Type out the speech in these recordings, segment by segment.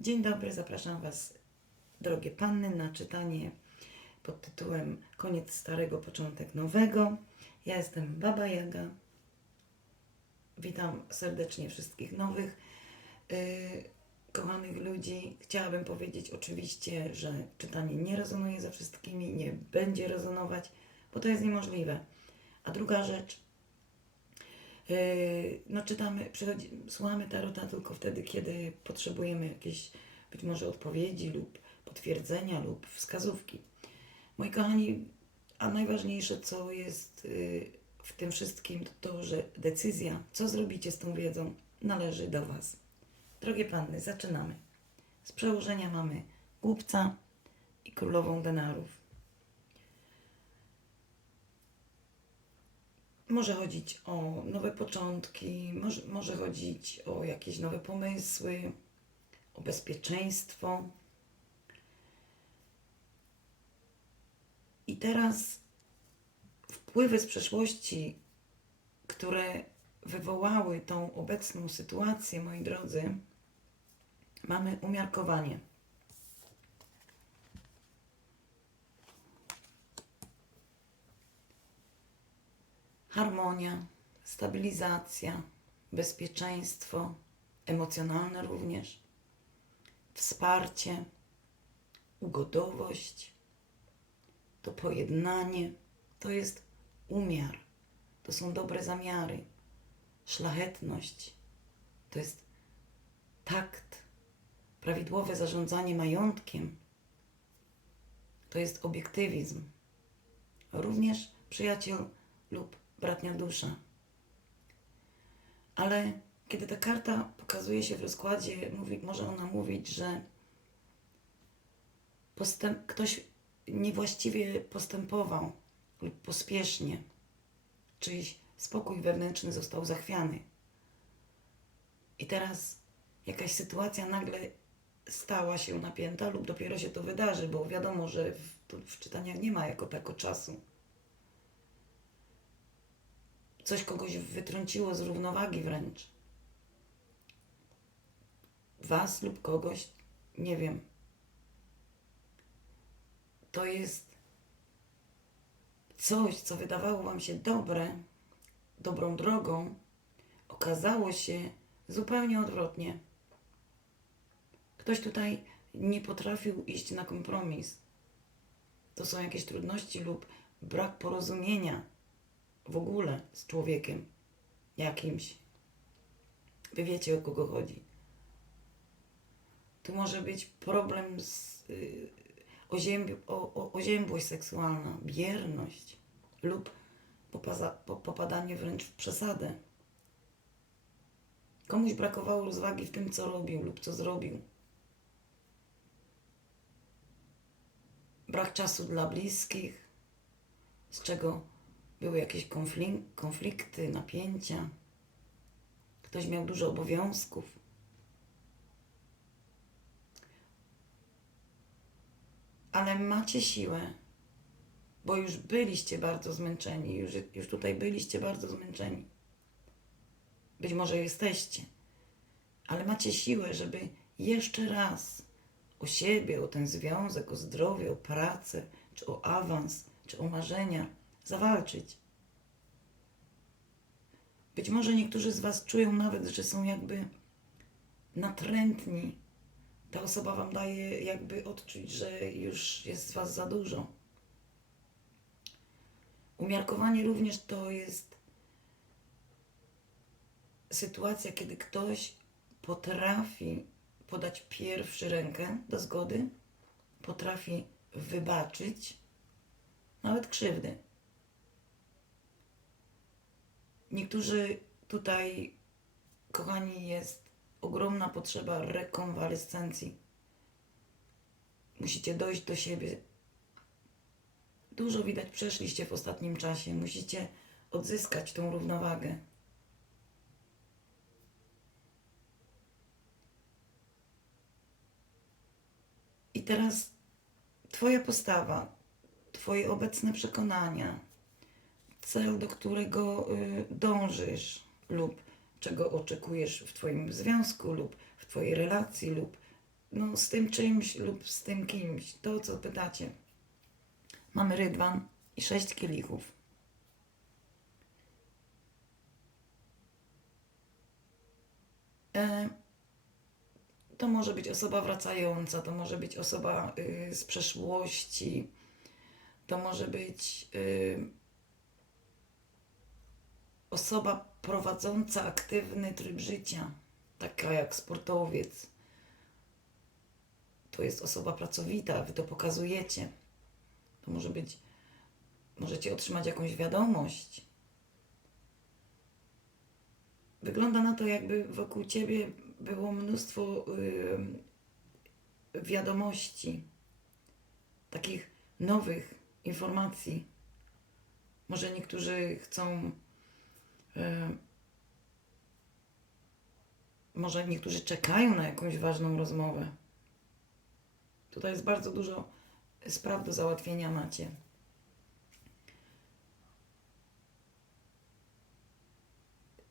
Dzień dobry, zapraszam Was, drogie panny, na czytanie pod tytułem Koniec starego, początek nowego. Ja jestem Baba Jaga. Witam serdecznie wszystkich nowych, yy, kochanych ludzi. Chciałabym powiedzieć oczywiście, że czytanie nie rezonuje ze wszystkimi, nie będzie rezonować, bo to jest niemożliwe. A druga rzecz, no czytamy, słuchamy tarota tylko wtedy, kiedy potrzebujemy jakieś być może odpowiedzi lub potwierdzenia lub wskazówki. Moi kochani, a najważniejsze co jest yy, w tym wszystkim to to, że decyzja, co zrobicie z tą wiedzą, należy do Was. Drogie panny, zaczynamy. Z przełożenia mamy głupca i królową denarów. Może chodzić o nowe początki, może, może chodzić o jakieś nowe pomysły, o bezpieczeństwo. I teraz wpływy z przeszłości, które wywołały tą obecną sytuację, moi drodzy, mamy umiarkowanie. Harmonia, stabilizacja, bezpieczeństwo emocjonalne również, wsparcie, ugodowość, to pojednanie, to jest umiar, to są dobre zamiary, szlachetność, to jest takt, prawidłowe zarządzanie majątkiem, to jest obiektywizm. Również przyjaciel lub bratnia dusza. Ale kiedy ta karta pokazuje się w rozkładzie, mówi, może ona mówić, że postęp, ktoś niewłaściwie postępował lub pospiesznie, czyjś spokój wewnętrzny został zachwiany. I teraz jakaś sytuacja nagle stała się napięta lub dopiero się to wydarzy, bo wiadomo, że w, w czytaniach nie ma jako tako czasu coś kogoś wytrąciło z równowagi wręcz. Was lub kogoś, nie wiem. To jest coś, co wydawało Wam się dobre, dobrą drogą, okazało się zupełnie odwrotnie. Ktoś tutaj nie potrafił iść na kompromis. To są jakieś trudności lub brak porozumienia w ogóle z człowiekiem jakimś. Wy wiecie o kogo chodzi. Tu może być problem z yy, oziębi, o, o, oziębłość seksualna, bierność lub popaza, po, popadanie wręcz w przesadę. Komuś brakowało rozwagi w tym, co robił lub co zrobił. Brak czasu dla bliskich, z czego były jakieś konflik- konflikty, napięcia. Ktoś miał dużo obowiązków. Ale macie siłę, bo już byliście bardzo zmęczeni, już, już tutaj byliście bardzo zmęczeni. Być może jesteście, ale macie siłę, żeby jeszcze raz o siebie, o ten związek, o zdrowie, o pracę, czy o awans, czy o marzenia zawalczyć. Być może niektórzy z Was czują nawet, że są jakby natrętni. Ta osoba Wam daje jakby odczuć, że już jest z Was za dużo. Umiarkowanie również to jest sytuacja, kiedy ktoś potrafi podać pierwszy rękę do zgody, potrafi wybaczyć nawet krzywdy. Niektórzy tutaj, kochani, jest ogromna potrzeba rekonwalescencji. Musicie dojść do siebie. Dużo widać przeszliście w ostatnim czasie. Musicie odzyskać tą równowagę. I teraz Twoja postawa, Twoje obecne przekonania, cel, do którego y, dążysz, lub czego oczekujesz w Twoim związku, lub w Twojej relacji, lub no, z tym czymś lub z tym kimś. To, co pytacie. Mamy rydwan i sześć kielichów. E, to może być osoba wracająca, to może być osoba y, z przeszłości, to może być y, osoba prowadząca aktywny tryb życia, taka jak sportowiec. To jest osoba pracowita, wy to pokazujecie. To może być, możecie otrzymać jakąś wiadomość. Wygląda na to, jakby wokół ciebie było mnóstwo y, wiadomości, takich nowych informacji. Może niektórzy chcą, może niektórzy czekają na jakąś ważną rozmowę. Tutaj jest bardzo dużo spraw do załatwienia macie.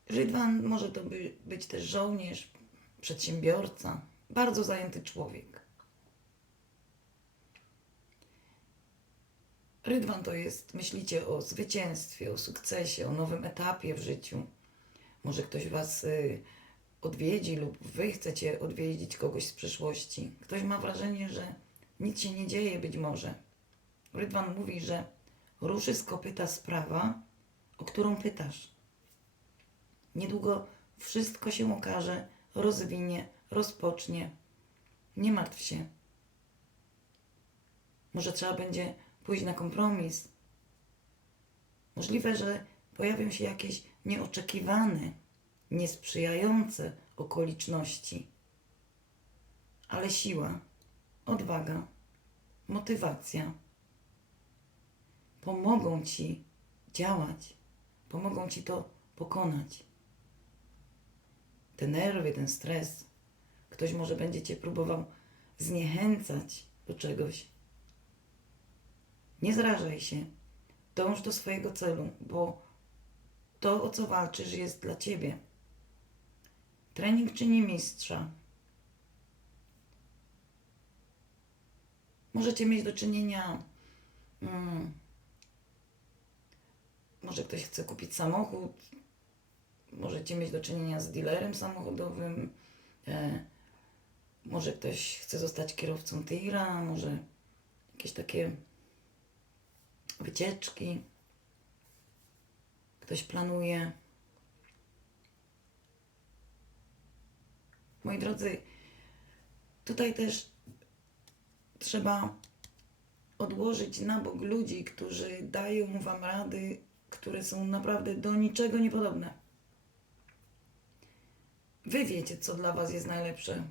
Rydwan może to by, być też żołnierz, przedsiębiorca, bardzo zajęty człowiek. Rydwan to jest, myślicie o zwycięstwie, o sukcesie, o nowym etapie w życiu. Może ktoś was y, odwiedzi lub wy chcecie odwiedzić kogoś z przeszłości. Ktoś ma wrażenie, że nic się nie dzieje być może. Rydwan mówi, że ruszy z kopyta sprawa, o którą pytasz. Niedługo wszystko się okaże, rozwinie, rozpocznie. Nie martw się. Może trzeba będzie pójść na kompromis. Możliwe, że pojawią się jakieś nieoczekiwane, niesprzyjające okoliczności. Ale siła, odwaga, motywacja pomogą ci działać, pomogą ci to pokonać te nerwy, ten stres. Ktoś może będzie cię próbował zniechęcać do czegoś. Nie zrażaj się. Dąż do swojego celu, bo to, o co walczysz, jest dla ciebie. Trening czyni mistrza. Możecie mieć do czynienia. Mm, może ktoś chce kupić samochód, możecie mieć do czynienia z dealerem samochodowym, e, może ktoś chce zostać kierowcą tira, może jakieś takie wycieczki, ktoś planuje. Moi drodzy, tutaj też trzeba odłożyć na bok ludzi, którzy dają wam rady, które są naprawdę do niczego niepodobne. Wy wiecie, co dla Was jest najlepsze.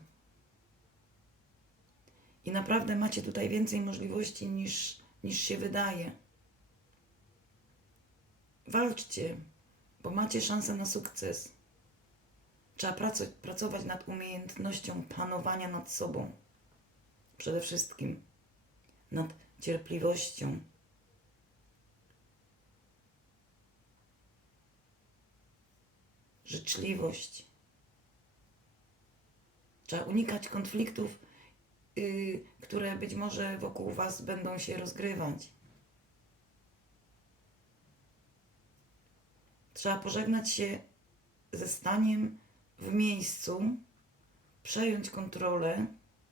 I naprawdę macie tutaj więcej możliwości niż, niż się wydaje. Walczcie, bo macie szansę na sukces. Trzeba praco- pracować nad umiejętnością panowania nad sobą. Przede wszystkim nad cierpliwością. Życzliwość. Trzeba unikać konfliktów, yy, które być może wokół Was będą się rozgrywać. Trzeba pożegnać się ze staniem w miejscu, przejąć kontrolę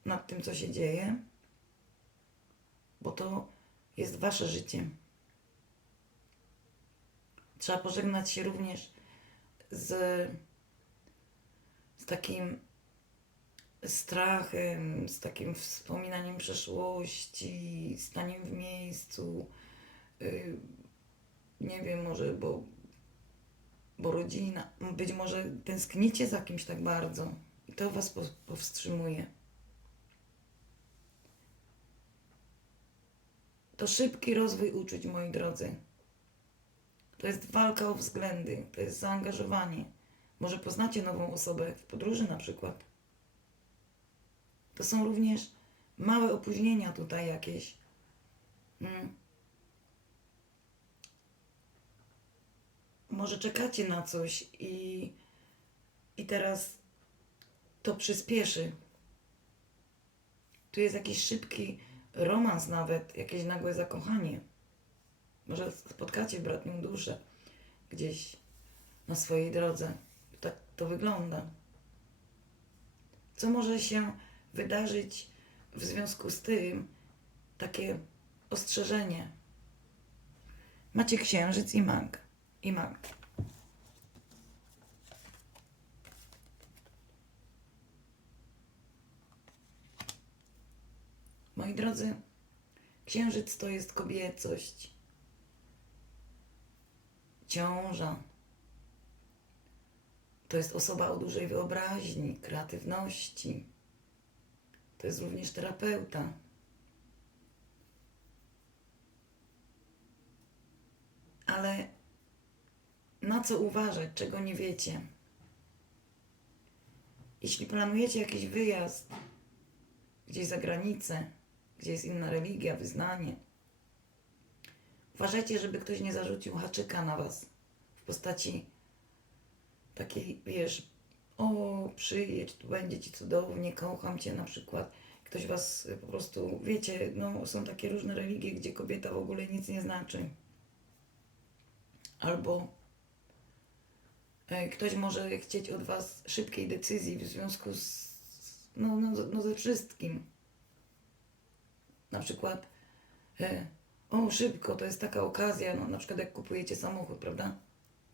nad tym, co się dzieje, bo to jest Wasze życie. Trzeba pożegnać się również z, z takim strachem, z takim wspominaniem przeszłości, staniem w miejscu. Yy, nie wiem, może, bo, bo rodzina, być może tęsknicie za kimś tak bardzo i to Was po- powstrzymuje. To szybki rozwój uczuć, moi drodzy. To jest walka o względy, to jest zaangażowanie. Może poznacie nową osobę w podróży na przykład. To są również małe opóźnienia tutaj jakieś. Mm. Może czekacie na coś i, i teraz to przyspieszy. tu jest jakiś szybki romans nawet, jakieś nagłe zakochanie. Może spotkacie bratnią duszę gdzieś na swojej drodze. Tak to wygląda. Co może się wydarzyć w związku z tym? Takie ostrzeżenie. Macie księżyc i mag. I. Moi drodzy, księżyc to jest kobiecość, ciąża. To jest osoba o dużej wyobraźni, kreatywności. To jest również terapeuta. Ale na co uważać, czego nie wiecie? Jeśli planujecie jakiś wyjazd gdzieś za granicę, gdzie jest inna religia, wyznanie, uważajcie, żeby ktoś nie zarzucił haczyka na was w postaci takiej, wiesz, o, przyjedź, tu będzie ci cudownie, kocham cię na przykład. Ktoś was po prostu, wiecie, no są takie różne religie, gdzie kobieta w ogóle nic nie znaczy. Albo ktoś może chcieć od was szybkiej decyzji w związku z, no, no, no ze wszystkim. Na przykład, e, o, szybko, to jest taka okazja, no, na przykład jak kupujecie samochód, prawda?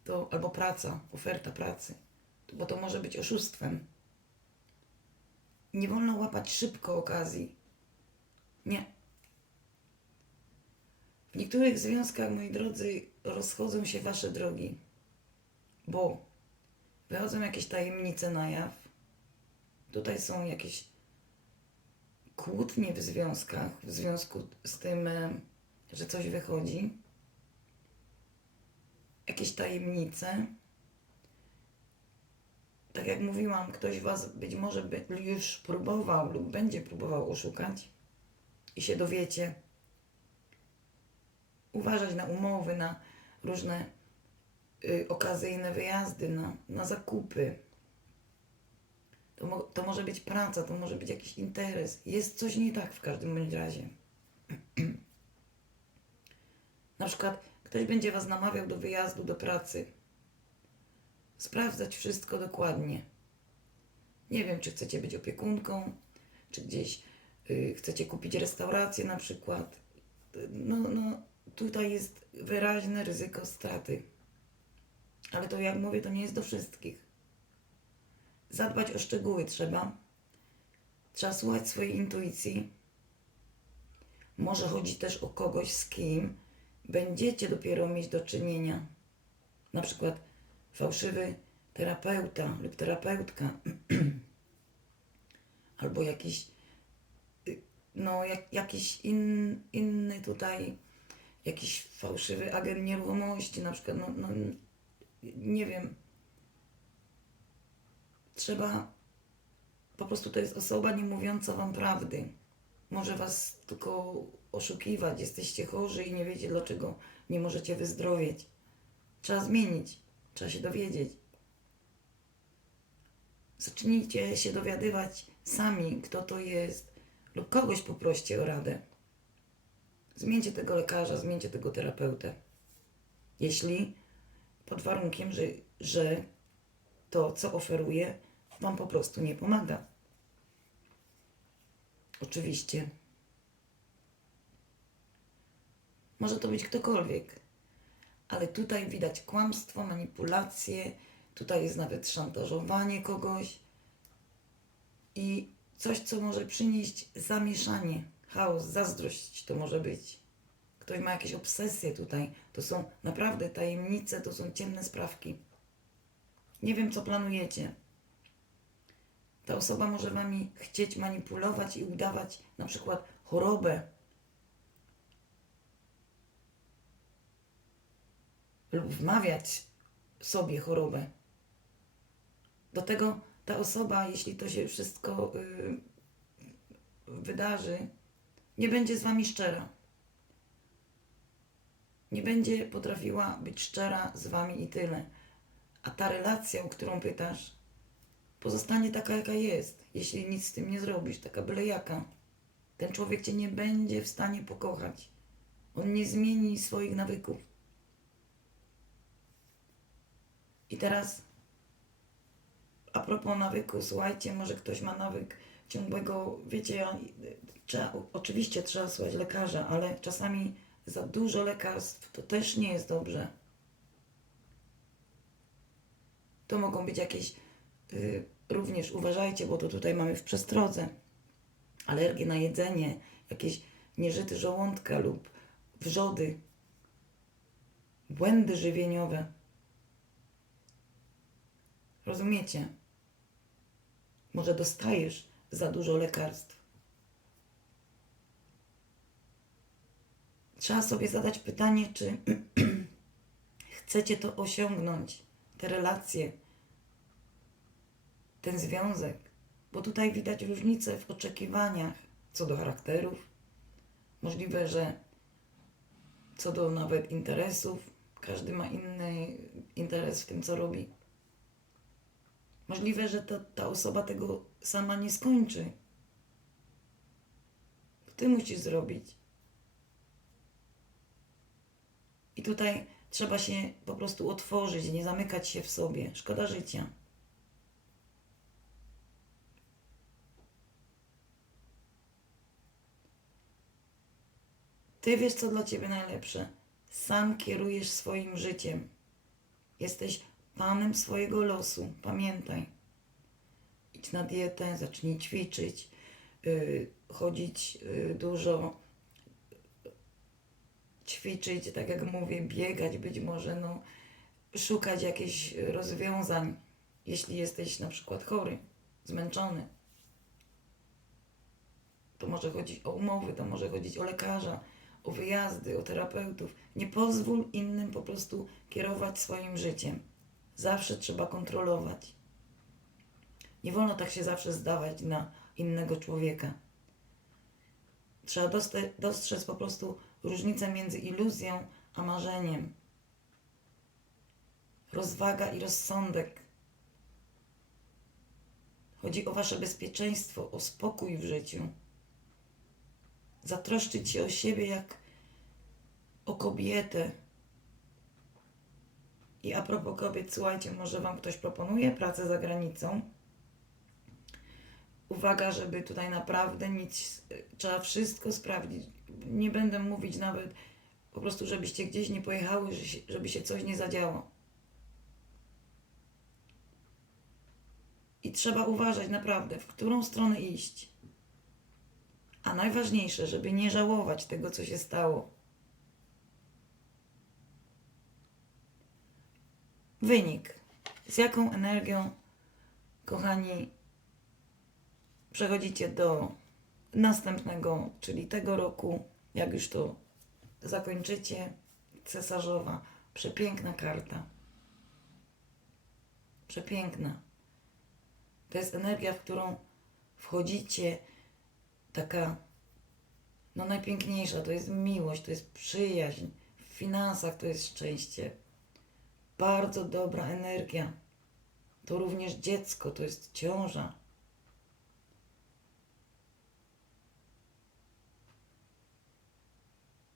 To, albo praca, oferta pracy, bo to może być oszustwem. Nie wolno łapać szybko okazji. Nie. W niektórych związkach, moi drodzy, rozchodzą się wasze drogi, bo wychodzą jakieś tajemnice na jaw. Tutaj są jakieś kłótnie w związkach, w związku z tym, e, że coś wychodzi. Jakieś tajemnice. Tak jak mówiłam, ktoś was być może by już próbował lub będzie próbował oszukać i się dowiecie. Uważać na umowy, na różne y, okazyjne wyjazdy, na, na zakupy. To, mo- to może być praca, to może być jakiś interes. Jest coś nie tak w każdym bądź razie. Na przykład ktoś będzie Was namawiał do wyjazdu do pracy. Sprawdzać wszystko dokładnie. Nie wiem, czy chcecie być opiekunką, czy gdzieś y, chcecie kupić restaurację na przykład. No, no, tutaj jest wyraźne ryzyko straty. Ale to, jak mówię, to nie jest do wszystkich. Zadbać o szczegóły trzeba. Trzeba słuchać swojej intuicji. Może chodzi też o kogoś, z kim będziecie dopiero mieć do czynienia. Na przykład fałszywy terapeuta lub terapeutka. Albo jakiś, no, jak, jakiś in, inny tutaj, jakiś fałszywy agent nieruchomości, na przykład, no, no nie wiem. Trzeba, po prostu to jest osoba nie mówiąca wam prawdy. Może was tylko oszukiwać, jesteście chorzy i nie wiecie dlaczego nie możecie wyzdrowieć. Trzeba zmienić, trzeba się dowiedzieć. Zacznijcie się dowiadywać sami, kto to jest, lub kogoś poproście o radę. Zmieńcie tego lekarza, zmieńcie tego terapeutę. Jeśli pod warunkiem, że, że to, co oferuje, Wam po prostu nie pomaga. Oczywiście. Może to być ktokolwiek, ale tutaj widać kłamstwo, manipulacje, tutaj jest nawet szantażowanie kogoś i coś, co może przynieść zamieszanie, chaos, zazdrość to może być. Ktoś ma jakieś obsesje tutaj. To są naprawdę tajemnice, to są ciemne sprawki. Nie wiem, co planujecie. Ta osoba może wami chcieć manipulować i udawać na przykład chorobę. Lub wmawiać sobie chorobę. Do tego ta osoba, jeśli to się wszystko y, wydarzy, nie będzie z wami szczera nie będzie potrafiła być szczera z wami i tyle. A ta relacja, o którą pytasz, pozostanie taka, jaka jest, jeśli nic z tym nie zrobisz, taka byle jaka. ten człowiek cię nie będzie w stanie pokochać. On nie zmieni swoich nawyków. I teraz a propos nawyku, słuchajcie, może ktoś ma nawyk ciągłego, wiecie, trzeba, oczywiście trzeba słuchać lekarza, ale czasami za dużo lekarstw to też nie jest dobrze. To mogą być jakieś, y, również uważajcie, bo to tutaj mamy w przestrodze, alergie na jedzenie, jakieś nieżyty żołądka lub wrzody, błędy żywieniowe. Rozumiecie? Może dostajesz za dużo lekarstw. Trzeba sobie zadać pytanie, czy chcecie to osiągnąć, te relacje, ten związek, bo tutaj widać różnice w oczekiwaniach co do charakterów. Możliwe, że co do nawet interesów, każdy ma inny interes w tym, co robi. Możliwe, że ta, ta osoba tego sama nie skończy. Ty musisz zrobić. I tutaj trzeba się po prostu otworzyć, nie zamykać się w sobie. Szkoda życia. Ty wiesz, co dla ciebie najlepsze. Sam kierujesz swoim życiem. Jesteś panem swojego losu. Pamiętaj. Idź na dietę, zacznij ćwiczyć, yy, chodzić yy, dużo, ćwiczyć, tak jak mówię, biegać być może, no, szukać jakichś rozwiązań, jeśli jesteś na przykład chory, zmęczony. To może chodzić o umowy, to może chodzić o lekarza, o wyjazdy, o terapeutów. Nie pozwól innym po prostu kierować swoim życiem. Zawsze trzeba kontrolować. Nie wolno tak się zawsze zdawać na innego człowieka. Trzeba dostrzec po prostu różnicę między iluzją a marzeniem. Rozwaga i rozsądek. Chodzi o wasze bezpieczeństwo, o spokój w życiu. Zatroszczyć się o siebie jak o kobietę. I a propos kobiet, słuchajcie, może wam ktoś proponuje pracę za granicą. Uwaga, żeby tutaj naprawdę nic, trzeba wszystko sprawdzić. Nie będę mówić nawet po prostu, żebyście gdzieś nie pojechały, żeby się coś nie zadziało. I trzeba uważać naprawdę, w którą stronę iść. A najważniejsze, żeby nie żałować tego, co się stało. Wynik. Z jaką energią, kochani, przechodzicie do następnego, czyli tego roku, jak już to zakończycie, cesarzowa, przepiękna karta. Przepiękna. To jest energia, w którą wchodzicie, taka, no najpiękniejsza, to jest miłość, to jest przyjaźń, w finansach to jest szczęście. Bardzo dobra energia. To również dziecko, to jest ciąża.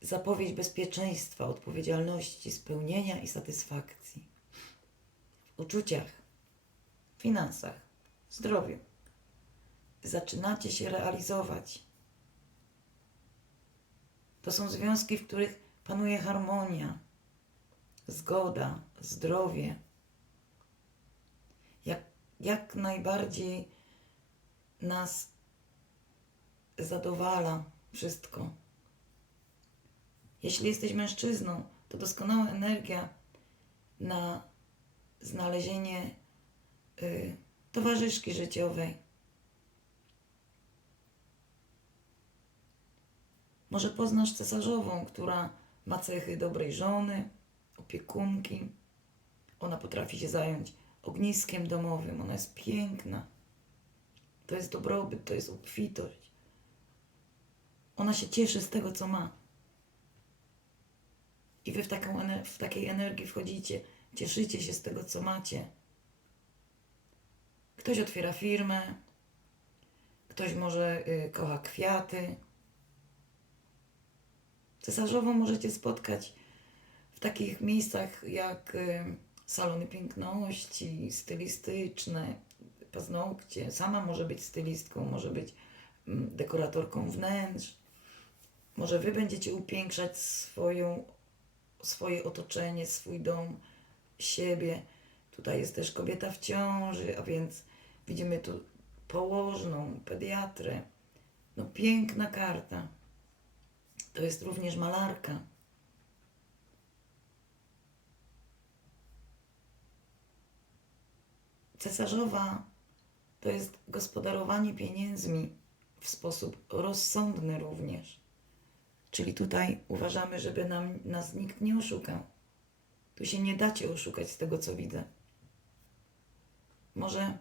Zapowiedź bezpieczeństwa, odpowiedzialności, spełnienia i satysfakcji. W uczuciach, finansach, zdrowiu. Zaczynacie się realizować. To są związki, w których panuje harmonia, zgoda, zdrowie. Jak, jak najbardziej nas zadowala wszystko. Jeśli jesteś mężczyzną, to doskonała energia na znalezienie y, towarzyszki życiowej. Może poznasz cesarzową, która ma cechy dobrej żony, opiekunki. Ona potrafi się zająć ogniskiem domowym. Ona jest piękna. To jest dobrobyt, to jest obfitość. Ona się cieszy z tego, co ma. I wy w, taką, w takiej energii wchodzicie, cieszycie się z tego, co macie. Ktoś otwiera firmę, ktoś może y, kocha kwiaty, Cesarzową możecie spotkać w takich miejscach jak y, salony piękności, stylistyczne, paznokcie. Sama może być stylistką, może być mm, dekoratorką wnętrz. Może wy będziecie upiększać swoją, swoje otoczenie, swój dom, siebie. Tutaj jest też kobieta w ciąży, a więc widzimy tu położną, pediatrę. No piękna karta. To jest również malarka. Cesarzowa to jest gospodarowanie pieniędzmi w sposób rozsądny również. Czyli tutaj uważamy, żeby nam, nas nikt nie oszukał. Tu się nie dacie oszukać z tego, co widzę. Może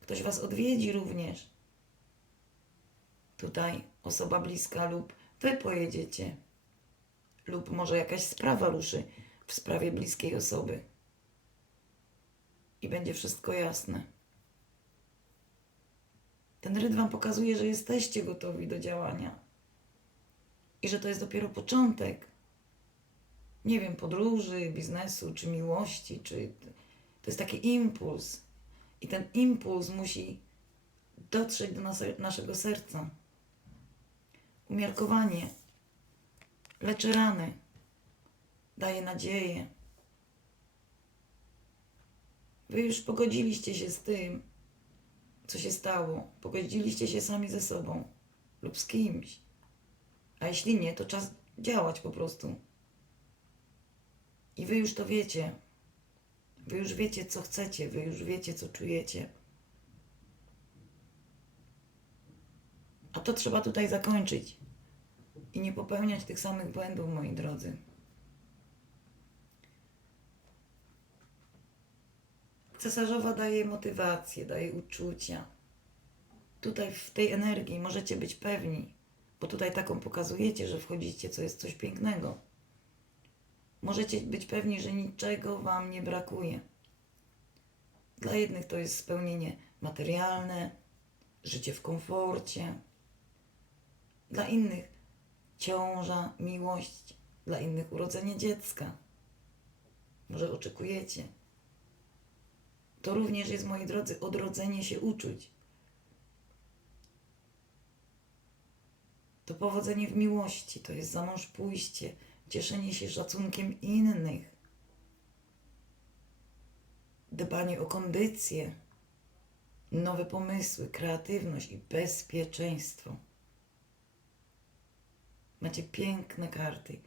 ktoś Was odwiedzi również. Tutaj osoba bliska lub Wy pojedziecie. Lub może jakaś sprawa ruszy w sprawie bliskiej osoby. I będzie wszystko jasne. Ten ryd Wam pokazuje, że jesteście gotowi do działania. I że to jest dopiero początek. Nie wiem, podróży, biznesu, czy miłości, czy to jest taki impuls. I ten impuls musi dotrzeć do nas, naszego serca. Umiarkowanie leczy rany, daje nadzieję. Wy już pogodziliście się z tym, co się stało. Pogodziliście się sami ze sobą lub z kimś. A jeśli nie, to czas działać po prostu. I wy już to wiecie. Wy już wiecie, co chcecie, wy już wiecie, co czujecie. A to trzeba tutaj zakończyć. I nie popełniać tych samych błędów, moi drodzy. Cesarzowa daje motywację, daje uczucia. Tutaj w tej energii możecie być pewni, bo tutaj taką pokazujecie, że wchodzicie, co jest coś pięknego. Możecie być pewni, że niczego Wam nie brakuje. Dla jednych to jest spełnienie materialne, życie w komforcie. Dla innych ciąża, miłość. Dla innych urodzenie dziecka. Może oczekujecie. To również jest, moi drodzy, odrodzenie się uczuć. To powodzenie w miłości, to jest za mąż pójście, cieszenie się szacunkiem innych, dbanie o kondycję, nowe pomysły, kreatywność i bezpieczeństwo. Macie piękne karty.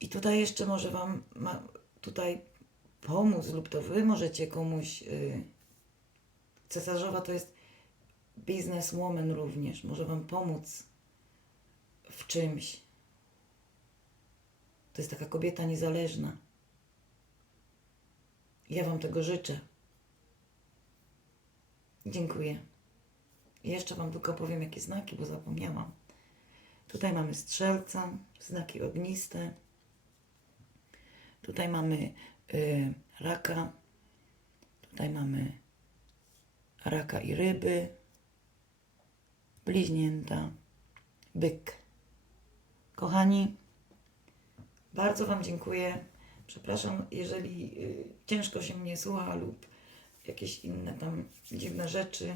I tutaj jeszcze może Wam ma, tutaj pomóc, lub to Wy możecie komuś. Y, cesarzowa to jest bizneswoman również. Może Wam pomóc w czymś. To jest taka kobieta niezależna. Ja Wam tego życzę. Dziękuję. Jeszcze Wam tylko powiem, jakie znaki, bo zapomniałam. Tutaj mamy strzelca, znaki ogniste. Tutaj mamy y, raka. Tutaj mamy raka i ryby. Bliźnięta. Byk. Kochani, bardzo Wam dziękuję. Przepraszam, jeżeli y, ciężko się mnie słucha lub jakieś inne tam dziwne rzeczy.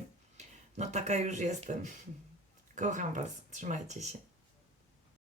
No taka już jestem. Kocham Was. Trzymajcie się.